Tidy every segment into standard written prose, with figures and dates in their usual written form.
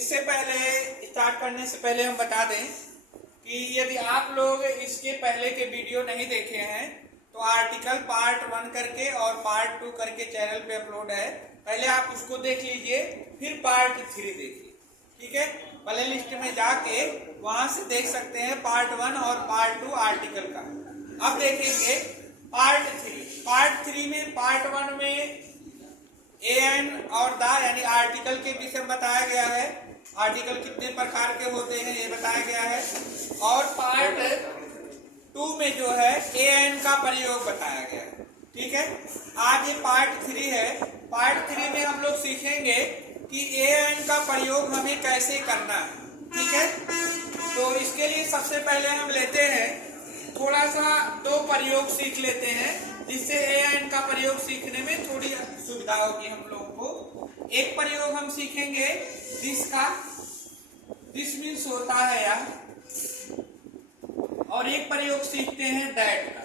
इससे पहले स्टार्ट करने से पहले हम बता दें कि यदि आप लोग इसके पहले के वीडियो नहीं देखे हैं तो आर्टिकल पार्ट 1 करके और पार्ट 2 करके चैनल पे अपलोड है। पहले आप उसको देख लीजिए, फिर पार्ट 3 देखिए, ठीक है। प्ले लिस्ट में जाके वहां से देख सकते हैं पार्ट 1 और पार्ट 2 आर्टिकल का। अब देखेंगे पार्ट 3। पार्ट 3 में पार्ट 1 में एन और द यानी आर्टिकल के विषय में बताया गया है। आर्टिकल कितने प्रकार के होते हैं ये बताया गया है। और पार्ट 2 में जो है एन का प्रयोग बताया गया है, ठीक है। आज ये पार्ट 3 है। पार्ट 3 में हम लोग सीखेंगे कि एन का प्रयोग हमें कैसे करना है, ठीक है। तो इसके लिए सबसे पहले हम लेते हैं थोड़ा सा 2 प्रयोग सीख लेते हैं, जिससे एन का प्रयोग सीखने में थोड़ी सुविधा होगी हम लोगों को। एक प्रयोग हम सीखेंगे दिस का, दिस मीन्स होता है या, और एक प्रयोग सीखते हैं दैट का।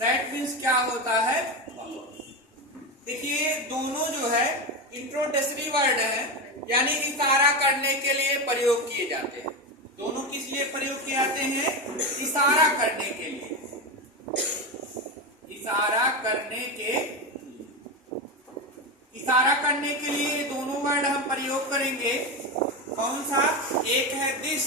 दैट मीन्स क्या होता है। देखिए दोनों जो है इंट्रोडक्टरी वर्ड है, यानी इशारा करने के लिए प्रयोग किए जाते हैं। दोनों किस लिए प्रयोग किए जाते हैं? इशारा करने के लिए। इशारा करने के लिए दोनों वर्ड हम प्रयोग करेंगे। कौन सा? एक है दिस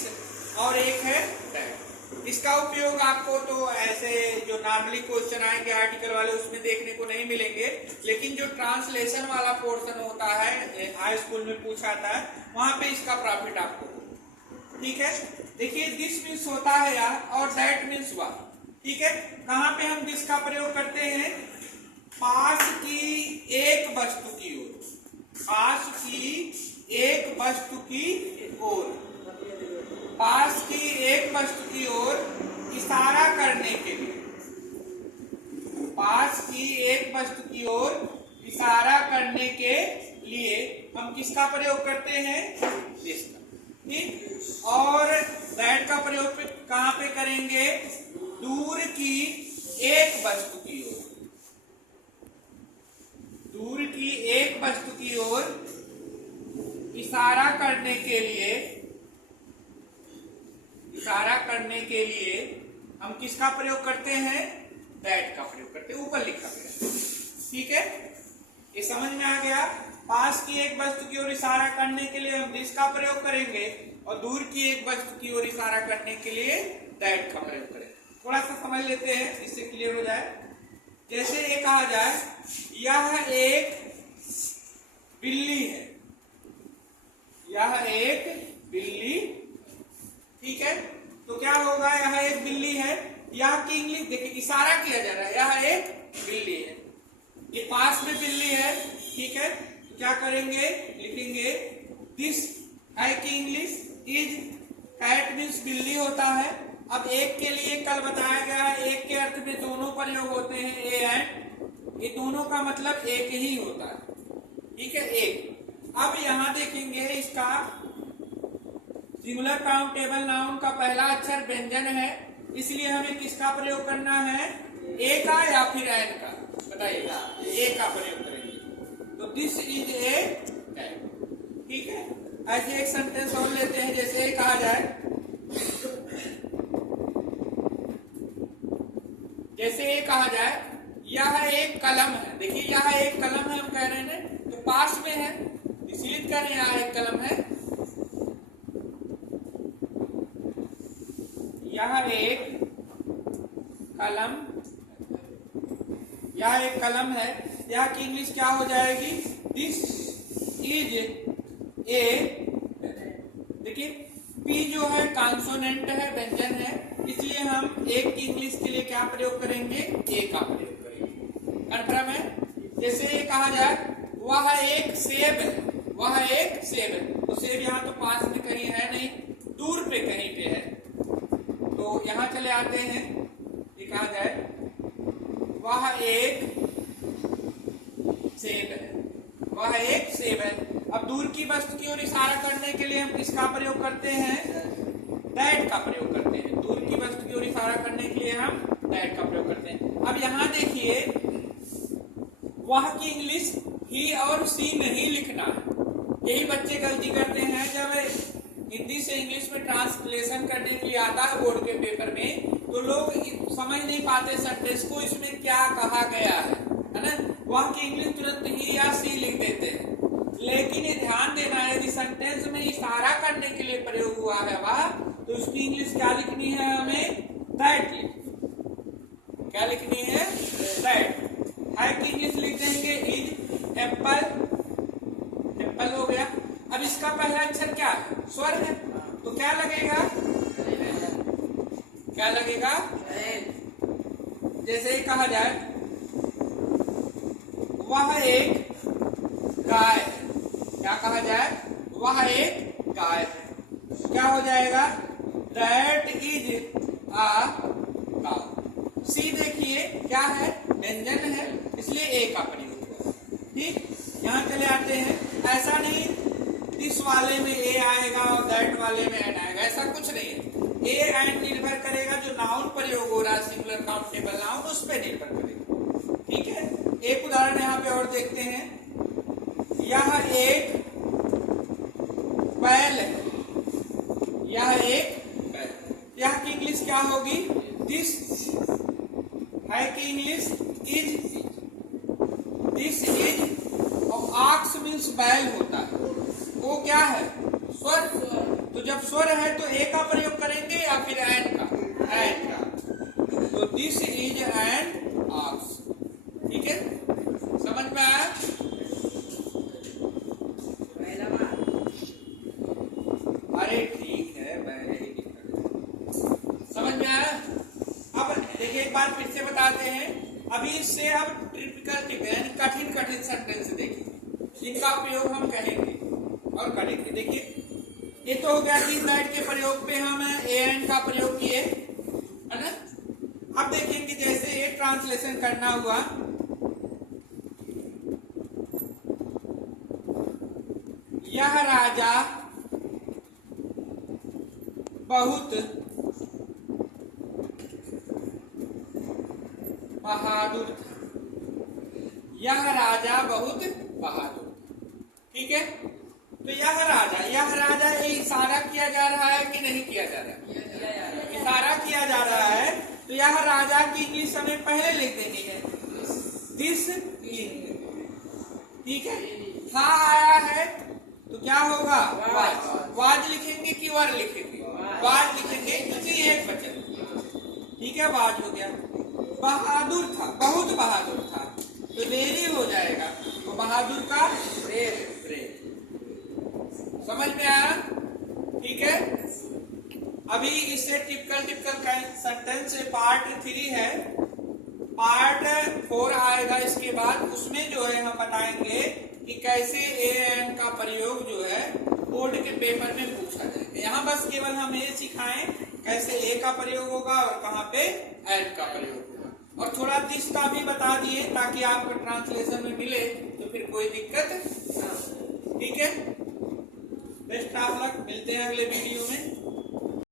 और एक है दैट। इसका उपयोग आपको तो ऐसे जो नॉर्मली क्वेश्चन आएंगे आर्टिकल वाले उसमें देखने को नहीं मिलेंगे, लेकिन जो ट्रांसलेशन वाला पोर्शन होता है हाई स्कूल में पूछा था, वहां पे इसका प्रॉफिट आपको, ठीक है। देखिए दिस मीन्स होता है या, और दैट मीन्स वह, ठीक है। कहाँ पे हम दिस का प्रयोग करते हैं? पास की एक वस्तु की ओर। पास की एक वस्तु की ओर। पास की एक वस्तु की ओर इशारा करने के लिए। पास की एक वस्तु की ओर इशारा करने के लिए हम किसका प्रयोग करते हैं? दिस का, ठीक। और दैट का प्रयोग कहां पे करेंगे? दूर की एक वस्तु की ओर। दूर की एक वस्तु की ओर इशारा करने के लिए, इशारा करने के लिए हम किसका प्रयोग करते हैं? दैट का प्रयोग करते हैं। ऊपर लिखा गया, ठीक है। ये समझ में आ गया। पास की एक वस्तु की ओर इशारा करने के लिए हम दिस का प्रयोग करेंगे और दूर की एक वस्तु की ओर इशारा करने के लिए दैट का प्रयोग करेंगे। थोड़ा सा समझ लेते हैं, इससे क्लियर हो जाए। जैसे ये कहा जाए यह एक बिल्ली है। यह एक बिल्ली, ठीक है। तो क्या होगा? यह एक बिल्ली है। यह की इंग्लिश देखिए, इशारा किया जा रहा है, यह एक बिल्ली है। ये पास में बिल्ली है, ठीक है। तो क्या करेंगे? लिखेंगे दिस है की इंग्लिश इज कैट मीन्स बिल्ली होता है। अब एक के लिए कल बताया गया है, एक के अर्थ में दोनों प्रयोग होते हैं ए एंड। ये दोनों का मतलब एक ही होता है, ठीक है, एक। अब यहां देखेंगे इसका सिंगुलर काउंटेबल नाउन का पहला अक्षर व्यंजन है, इसलिए हमें किसका प्रयोग करना है? ए का या फिर एन का? बताइएगा। ए का प्रयोग करेंगे। तो दिस इज ए कैट, ठीक है। ऐसे एक सेंटेंस और लेते हैं, जैसे कहा जाए, जैसे ये कहा जाए यह एक कलम है। देखिए यह एक कलम है, हम कह रहे हैं तो पास में है, इसलिए कह रहे हैं यह एक कलम है। यह एक कलम, यह एक कलम है। यह की इंग्लिश क्या हो जाएगी? This is a. देखिए पी जो है कॉन्सोनेंट है, व्यंजन है, इसलिए हम एक की इंग्लिश के लिए क्या प्रयोग करेंगे? ए का प्रयोग करेंगे। कन्फर्म है? जैसे ये कहा जाए वह एक सेब है। वह एक सेब है, तो सेब यहाँ तो पास में कहीं है नहीं, दूर पे कहीं पे है। तो यहां चले आते हैं, ये कहा जाए वह एक सेब है। वह एक सेब है। अब दूर की वस्तु की ओर इशारा करने के लिए हम किसका प्रयोग करते हैं? दैट का प्रयोग करते हैं। दूर की वस्तु की ओर इशारा करने के लिए हम दैट का प्रयोग करते हैं। अब यहां देखिए वह की इंग्लिश ही और सी नहीं लिखना है, यही बच्चे गलती करते हैं, जब हिंदी से इंग्लिश में ट्रांसलेशन करने के लिए आता है बोर्ड के पेपर में, तो लोग समझ नहीं पाते सेंटेंस को, इसमें क्या कहा गया है ना। वहां की इंग्लिश तुरंत ही या सी लिख देते हैं। लेकिन ये ध्यान देना है, यदि सेंटेंस में इशारा करने के लिए प्रयोग हुआ है वह, तो उसकी इंग्लिश क्या लिखनी है हमें? दैट। क्या लिखनी है? दैट। है की इंग्लिश लिख देंगे इज एप्पल, एप्पल हो गया। अब इसका पहला अक्षर क्या है? स्वर है, तो क्या लगेगा? क्या लगेगा? जैसे कहा जाए वह एक गाय है, क्या कहा जाए? वह एक गाय है, क्या हो जाएगा? That is a cow. See देखिए क्या है? व्यंजन है, इसलिए ए का प्रयोग हुआ। ठीक, यहां चले आते हैं। ऐसा नहीं इस वाले में ए आएगा और दैट वाले में एन आएगा, ऐसा कुछ नहीं है। ए एंड निर्भर करेगा जो नाउन प्रयोग हो रहा है, सिंगुलर काउंटेबल नाउन, उस पर निर्भर करेगा। ठीक है, एक उदाहरण यहाँ पे और देखते हैं। यह एक बैल है, यह एक बैल। यह की इंग्लिश क्या होगी? दिस है की इंग्लिश इज, दिस इज। और आक्स मीन्स बैल होता है, वो क्या है? स्वर। तो जब स्वर है तो ए का प्रयोग करेंगे या फिर एन का? एन का। तो दिस इज एन आक्स। ठीक है, समझ में आया? अरे ठीक है, मैंने ही समझ में आया। अब देखिए एक बार फिर से बताते हैं। अभी इससे अब टिपिकल कठिन कठिन सेंटेंस देखिए, जिनका प्रयोग हम कहेंगे और करेंगे। देखिए ये तो हो गया कि दैट के प्रयोग पे हम ए एन का प्रयोग किए, है ना। अब देखेंगे जैसे ये ट्रांसलेशन करना हुआ, यह राजा बहुत बहादुर था, यह राजा बहुत बहादुर। ठीक है, तो यह राजा ये इशारा किया जा रहा है कि नहीं किया जा रहा है? इशारा किया जा रहा है। तो यह राजा की इंग्लिश हमें पहले लिख देनी है, दिस किंग। ठीक है, था आया है तो क्या होगा? वाज। वाज लिखेंगे कि वर लिखेंगे? वाज लिखेंगे क्योंकि एक वचन। ठीक है, वाज हो गया। बहादुर था, बहुत बहादुर था, तो देरी हो जाएगा, तो बहादुर का ब्रेव। समझ में आया? ठीक है, अभी इससे टिपिकल सेंटेंस पार्ट 3 है, पार्ट 4 आएगा इसके बाद। उसमें जो है हम बताएंगे कि कैसे ए एन का प्रयोग जो है बोर्ड के पेपर में पूछा जाएगा। यहाँ बस केवल हम ये सिखाएं कैसे ए का प्रयोग होगा और कहाँ पे एन का प्रयोग होगा, और थोड़ा दिस का भी बता दिए ताकि आपको ट्रांसलेशन में मिले तो फिर कोई दिक्कत ना हो। ठीक है, बेस्ट ऑफ लक, मिलते हैं अगले वीडियो में।